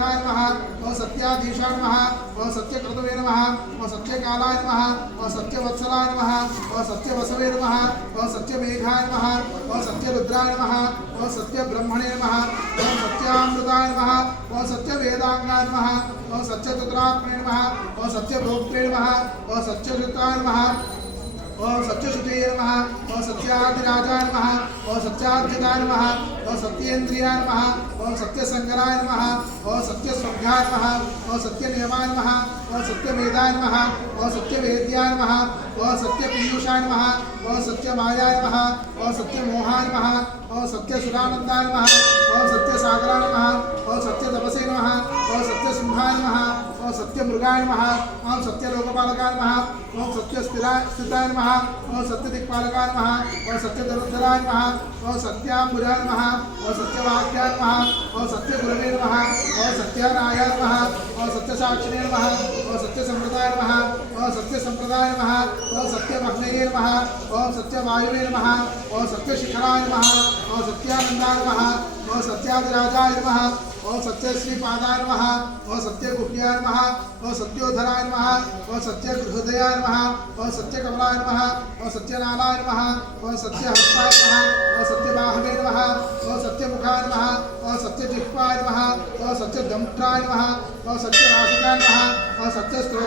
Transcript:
सत्यविघ्नाय नमः ओम सत्याधीशाय नमः ओम सत्यक्रतुवे नमः ओम सत्यकालाय नमः ओम सत्यवत्सलाय नमः ओम सत्यवसवे नमः ओम सत्यमेघाय नमः ओम सत्यरुद्राय नमः ओम सत्यब्रह्मणे नमः ओम सत्यामृताय नमः ओम सत्यवेदांगाय नमः ओम सत्यतत्रात्मने नमः ओम सत्यभोक्त्रे नमः ओम सत्यजुताय नमः ओम सत्यशुचये नमः ओम सत्याधिराजाय नमः ओम सत्यार्जिताय नमः ओम सत्येन्द्रियाय नमः ओम सत्यशंकराय नमः ओम सत्यस्वभ्याय नमः ओम सत्यनियमाय नमः ओम सत्यवेदाय नमः ओम सत्यवेद्याय नमः ओम सत्यपीयूषाय नमः ओम सत्यमायाय नमः ओम सत्यमोहाय नमः ओम सत्यसुरानन्दाय नमः ओम सत्यसागराय नमः ओम सत्यतपसे नमः ओम सत्यसिंहाय नमः ओम सत्यमृगाय नमः ओम सत्यलोकपालकाय नमः ओम सत्यस्थिताय नमः ओम सत्यदिक्पालकाय नमः ओम सत्यधनुर्धराय नमः ओम सत्याम्बुजाय नमः ओम सत्यवाक्याय नमः ओम सत्यगुरवे नमः ओम सत्यानायाय नमः ओम सत्यसाक्षिणे नमः ओम सत्यसम्प्रदाय नमः ओम सत्यसम्प्रदाय नमः ओम सत्यमग्नये नमः ओम सत्यवायुवे नमः ओम सत्यशिखराय नमः ओम सत्यानन्दाय नमः ओम सत्याधिराजाय नमः ओम सत्यश्रीपादाय नमः ओम सत्यगुह्याय नमः ओम सत्योधराय नमः ओम सत्यहृदयाय नमः ओम सत्यकमलाय नमः ओम सत्यनालाय नमः ओम सत्यहस्ताय नमः ओम सत्यबाहवे नमः ओम सत्यमुखाय नमः ओम सत्यजिह्वाय नमः ओम सत्यदंष्ट्राय नमः ओम सत्यनासिकाय नमः ओम सत्यस्त्रोत्राय